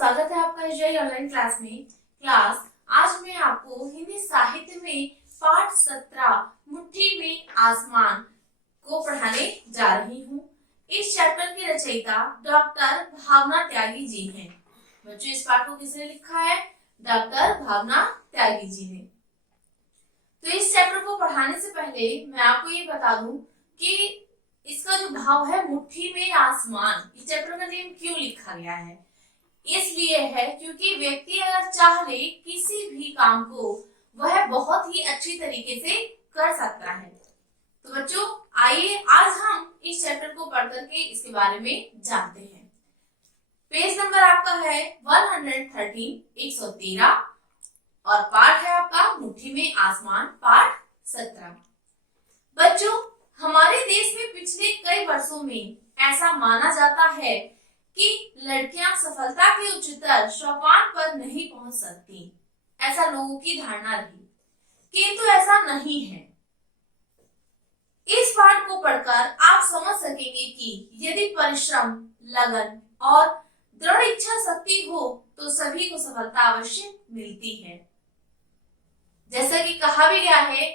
स्वागत है आपका एसजीआई ऑनलाइन क्लास में। आज मैं आपको हिंदी साहित्य में पाठ 17 मुट्ठी में आसमान को पढ़ाने जा रही हूँ। इस चैप्टर की रचयिता डॉक्टर भावना त्यागी जी हैं। बच्चों, इस पाठ को किसने लिखा है? डॉक्टर भावना त्यागी जी ने। तो इस चैप्टर को पढ़ाने से पहले मैं आपको ये बता दूं कि इसका जो भाव है मुट्ठी में आसमान, इस चैप्टर का नेम क्यों लिखा गया है? इसलिए है क्योंकि व्यक्ति अगर चाह ले किसी भी काम को वह बहुत ही अच्छी तरीके से कर सकता है। तो बच्चों, आइए आज हम इस चैप्टर को पढ़ करके इसके बारे में जानते हैं। पेज नंबर आपका है 113 113 और पाठ है आपका मुट्ठी में आसमान, पाठ 17। बच्चों, हमारे देश में पिछले कई वर्षों में ऐसा माना जाता है कि लड़कियां सफलता के उच्चतर सोपान पर नहीं पहुंच सकती। ऐसा लोगों की धारणा रही, किंतु ऐसा नहीं है। इस पाठ को पढ़कर आप समझ सकेंगे कि यदि परिश्रम, लगन और दृढ़ इच्छा शक्ति हो तो सभी को सफलता अवश्य मिलती है। जैसा कि कहा भी गया है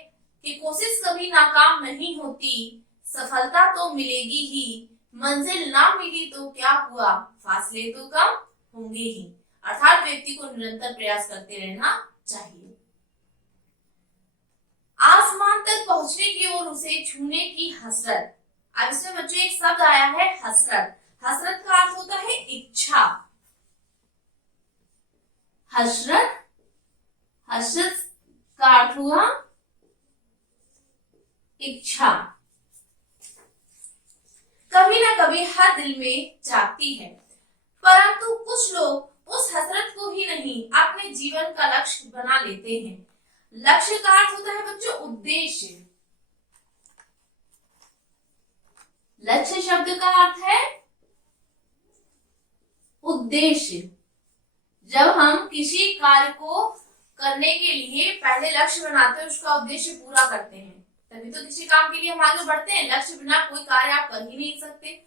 कि कोशिश कभी नाकाम नहीं होती, सफलता तो मिलेगी ही, मंजिल ना मिली तो क्या हुआ, फासले तो कम होंगे ही। अर्थात व्यक्ति को निरंतर प्रयास करते रहना चाहिए। आसमान तक पहुंचने की और उसे छूने की हसरत। अब इसमें बच्चों एक शब्द आया है हसरत। हसरत का अर्थ होता है इच्छा। हसरत का अर्थ हुआ इच्छा। कभी ना कभी हर दिल में जागती है, परंतु कुछ लोग उस हसरत को ही नहीं अपने जीवन का लक्ष्य बना लेते हैं। लक्ष्य का अर्थ होता है बच्चों उद्देश्य। लक्ष्य शब्द का अर्थ है उद्देश्य। जब हम किसी कार्य को करने के लिए पहले लक्ष्य बनाते हैं, उसका उद्देश्य पूरा करते हैं, तभी तो किसी काम के लिए हम आगे बढ़ते हैं। लक्ष्य बिना कोई कार्य आप कर ही नहीं सकते।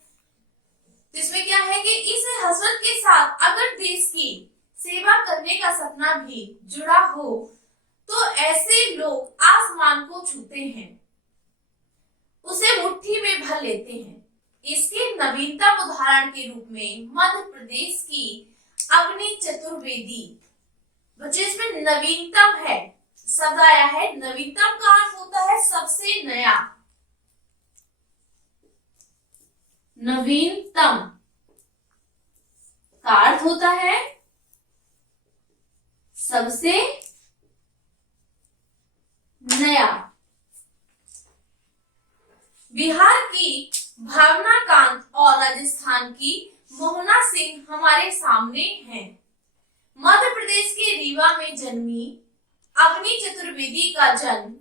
तो इसमें क्या है कि इस हसरत के साथ अगर देश की सेवा करने का सपना भी जुड़ा हो तो ऐसे लोग आसमान को छूते हैं, उसे मुट्ठी में भर लेते हैं। इसके नवीनतम उदाहरण के रूप में मध्य प्रदेश की अग्नि चतुर्वेदी। बच्चों, इसमें नवीनतम है शब्द आया है। नवीनतम का अर्थ होता है सबसे नया। नवीनतम का अर्थ होता है सबसे नया। बिहार की भावना कांत और राजस्थान की मोहना सिंह हमारे सामने हैं। मध्य प्रदेश के रीवा में जन्मी अग्नि चतुर्वेदी का जन्म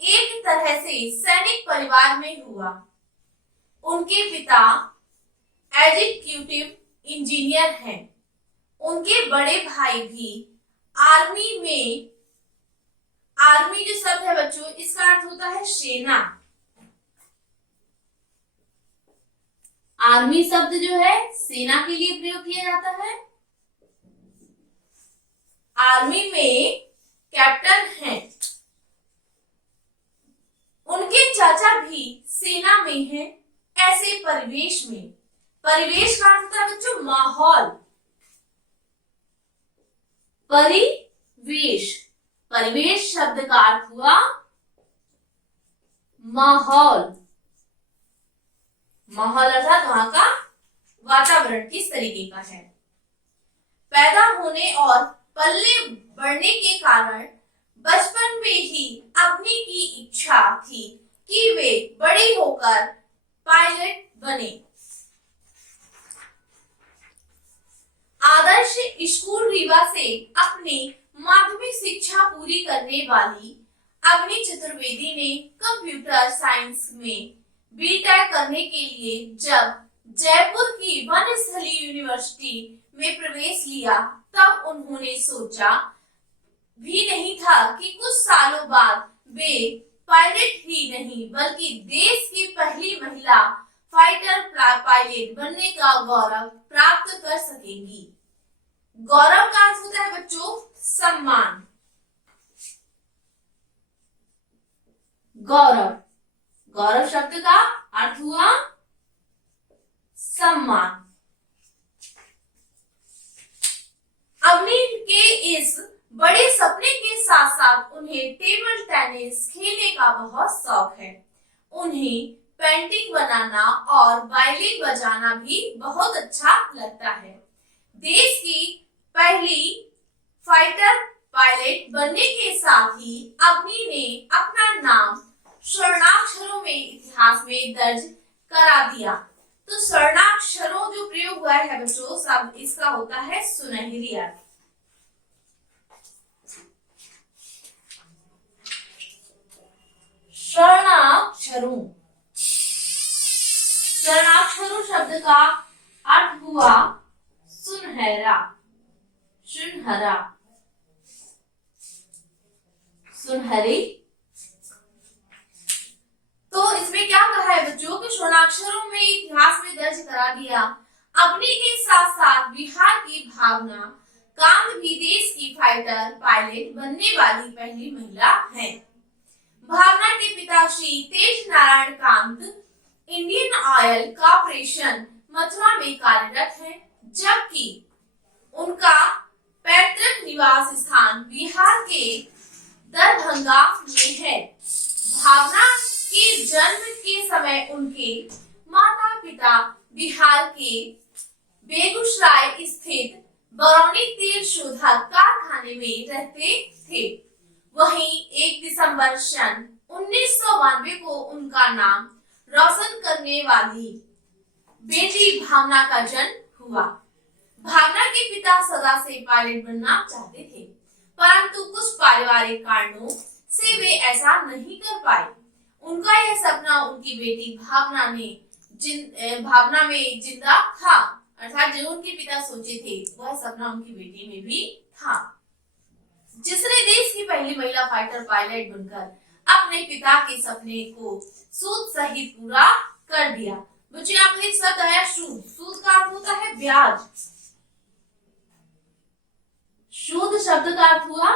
एक तरह से सैनिक परिवार में हुआ। उनके पिता एग्जीक्यूटिव इंजीनियर हैं। उनके बड़े भाई भी आर्मी में। आर्मी जो शब्द है बच्चों, इसका अर्थ होता है सेना। आर्मी शब्द जो है सेना के लिए प्रयोग किया जाता है। आर्मी में कैप्टन हैं। उनके चाचा भी सेना में हैं। ऐसे परिवेश में, परिवेश का अर्थ होता है बच्चों माहौल। परिवेश, परिवेश शब्द का अर्थ हुआ माहौल। माहौल अर्थात वहां का वातावरण किस तरीके का है। पैदा होने और पलने बढ़ने के कारण बचपन में ही अपनी की इच्छा थी कि वे बड़ी होकर पायलट बने। आदर्श स्कूल रीवा से अपनी माध्यमिक शिक्षा पूरी करने वाली अग्नि चतुर्वेदी ने कंप्यूटर साइंस में बीटेक करने के लिए जब जयपुर की वनस्थली यूनिवर्सिटी में प्रवेश लिया, तब उन्होंने सोचा भी नहीं था कि कुछ सालों बाद वे पायलट ही नहीं बल्कि देश की पहली महिला फाइटर पायलट बनने का गौरव प्राप्त कर सकेंगी। गौरव का अर्थ होता है बच्चों सम्मान। गौरव, गौरव शब्द का अर्थ हुआ सम्मान। अवनी के इस बड़े सपने के साथ साथ उन्हें टेबल टेनिस खेलने का बहुत शौक है। उन्हें पेंटिंग बनाना और वायलिन बजाना भी बहुत अच्छा लगता है। देश की पहली फाइटर पायलट बनने के साथ ही अवनी ने अपना नाम स्वर्णाक्षरों में इतिहास में दर्ज करा दिया। तो स्वर्णाक्षरों जो प्रयोग हुआ है बच्चों, सब इसका होता है सुनहरी अर्थ। स्वर्णाक्षरों, स्वर्णाक्षरों शब्द का अर्थ हुआ सुनहरा, सुनहरा, सुनहरी। तो इसमें क्या कहा है बच्चों कि स्वर्णाक्षरों में इतिहास में दर्ज करा दिया। अवनी के साथ साथ बिहार की भावना कांत भी देश की फाइटर पायलट बनने वाली पहली महिला है। भावना के पिता Shri Tej Narayan Kant Indian Oil Corporation Mathura में कार्यरत है, जबकि उनका पैतृक निवास स्थान बिहार के दरभंगा में है। भावना के जन्म के समय उनके माता पिता बिहार के बेगूसराय स्थित बरौनी तेल शोधक कारखाने में रहते थे। वहीं 1 दिसंबर सन 1992 को उनका नाम रोशन करने वाली बेटी भावना का जन्म हुआ। भावना के पिता सदा से पायलट बनना चाहते थे, परंतु कुछ पारिवारिक कारणों से वे ऐसा नहीं कर पाए। उनका यह सपना उनकी बेटी भावना में जिंदा था, अर्थात जो उनके पिता सोचे थे वह सपना उनकी बेटी में भी था, जिसने देश की पहली महिला फाइटर पायलट बनकर अपने पिता के सपने को सूद सहित पूरा कर दिया। बच्चों यहाँ पर एक शब्द आया सूद, सूद का अर्थ होता है ब्याज। सूद शब्द का अर्थ हुआ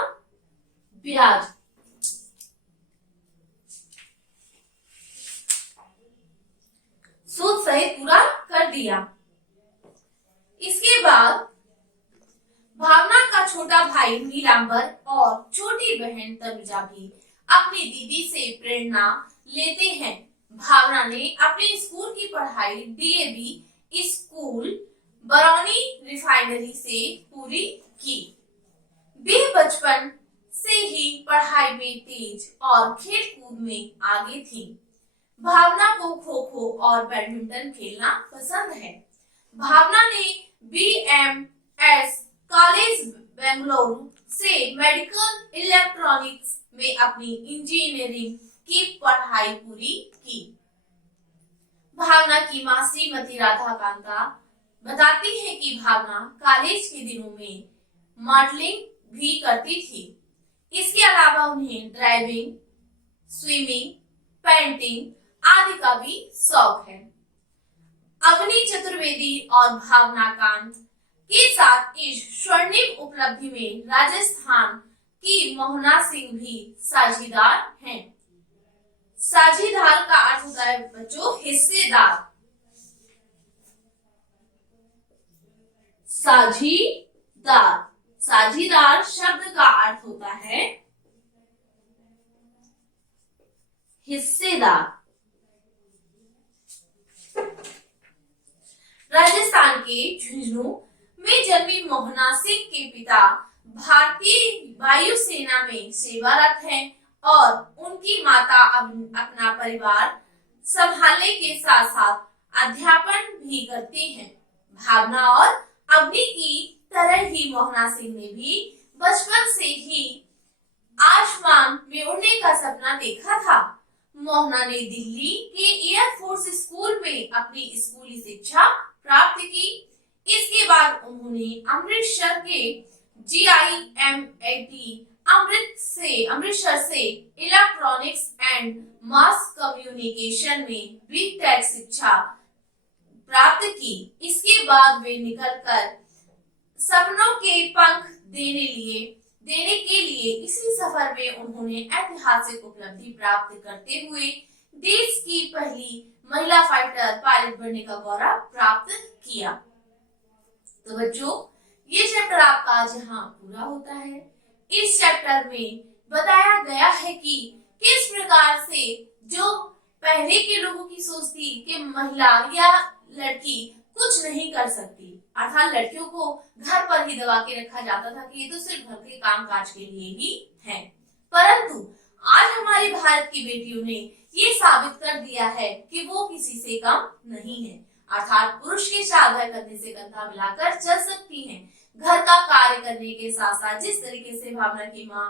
ब्याज। सूद सहित पूरा कर दिया। इसके बाद भावना का छोटा भाई नीलांबर और छोटी बहन तनुजा भी अपनी दीदी से प्रेरणा लेते हैं। भावना ने अपने स्कूल की पढ़ाई डीएवी स्कूल बरौनी रिफाइनरी से पूरी की। वे बचपन से ही पढ़ाई में तेज और खेल कूद में आगे थी। भावना को खो खो और बैडमिंटन खेलना पसंद है। भावना ने बीएमएस कॉलेज बेंगलुरु से मेडिकल इलेक्ट्रॉनिक्स में अपनी इंजीनियरिंग की पढ़ाई पूरी की। भावना की मां श्रीमती राधा कांता बताती है कि भावना कॉलेज के दिनों में मॉडलिंग भी करती थी। इसके अलावा उन्हें ड्राइविंग, स्विमिंग, पेंटिंग आदि का भी शौक है। अवनी चतुर्वेदी और भावना कांत के साथ इस स्वर्णिम उपलब्धि में राजस्थान की मोहना सिंह भी साझीदार हैं। साझीदार का अर्थ होता है बच्चों हिस्सेदार। साझीदार, साझीदार शब्द का अर्थ होता है हिस्सेदार। राजस्थान के झुंझुनू में जन्मी मोहना सिंह के पिता भारतीय वायुसेना में सेवारत हैं और उनकी माता अपना परिवार संभालने के साथ साथ अध्यापन भी करती हैं। भावना और अवनी की तरह ही मोहना सिंह ने भी बचपन से ही आसमान में उड़ने का सपना देखा था। मोहना ने दिल्ली के एयरफोर्स स्कूल में अपनी स्कूली शिक्षा प्राप्त की। इसके बाद उन्होंने अमृतसर के GIMAT अमृतसर से इलेक्ट्रॉनिक्स एंड मास कम्युनिकेशन में बीटेक शिक्षा प्राप्त की। इसके बाद वे निकलकर सपनों के पंख देने के लिए इसी सफर में उन्होंने ऐतिहासिक उपलब्धि प्राप्त करते हुए देश की पहली महिला फाइटर पायलट बनने का गौरव प्राप्त किया। तो बच्चों, ये चैप्टर आपका आज यहाँ पूरा होता है। इस चैप्टर में बताया गया है कि किस प्रकार से जो पहले के लोगों की सोच थी कि महिला या लड़की कुछ नहीं कर सकती, अर्थात लड़कियों को घर पर ही दबा के रखा जाता था कि ये तो सिर्फ घर के काम काज के लिए ही है, परंतु आज हमारी भारत की बेटियों ने ये साबित कर दिया है कि वो किसी से कम नहीं है, अर्थात पुरुष के साथ वह कंधे से कंधा मिलाकर चल सकती हैं। घर का कार्य करने के साथ साथ जिस तरीके से भावना की माँ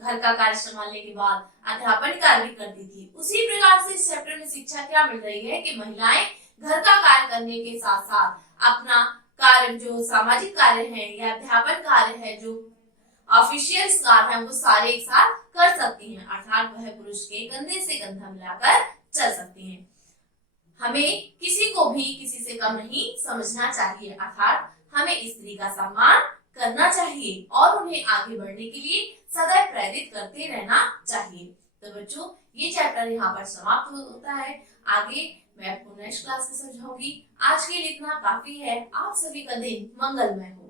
घर का कार्य संभालने के बाद अध्यापन कार्य भी करती थी, उसी प्रकार से इस चैप्टर में शिक्षा क्या मिल रही है कि महिलाएं घर का कार्य करने के साथ साथ अपना कार्य जो सामाजिक कार्य है या अध्यापन कार्य है, जो ऑफिशियल कार्य है, वो सारे एक साथ कर सकती हैं, अर्थात वह पुरुष के कंधे से कंधा मिलाकर चल सकती हैं। हमें किसी को भी किसी से कम नहीं समझना चाहिए, अर्थात हमें स्त्री का सम्मान करना चाहिए और उन्हें आगे बढ़ने के लिए सदैव प्रेरित करते रहना चाहिए। तो बच्चों, ये चैप्टर यहाँ पर समाप्त होता है। आगे मैं आपको नेक्स्ट क्लास में समझाऊंगी। आज के लिए इतना काफी है। आप सभी का दिन मंगलमय हो।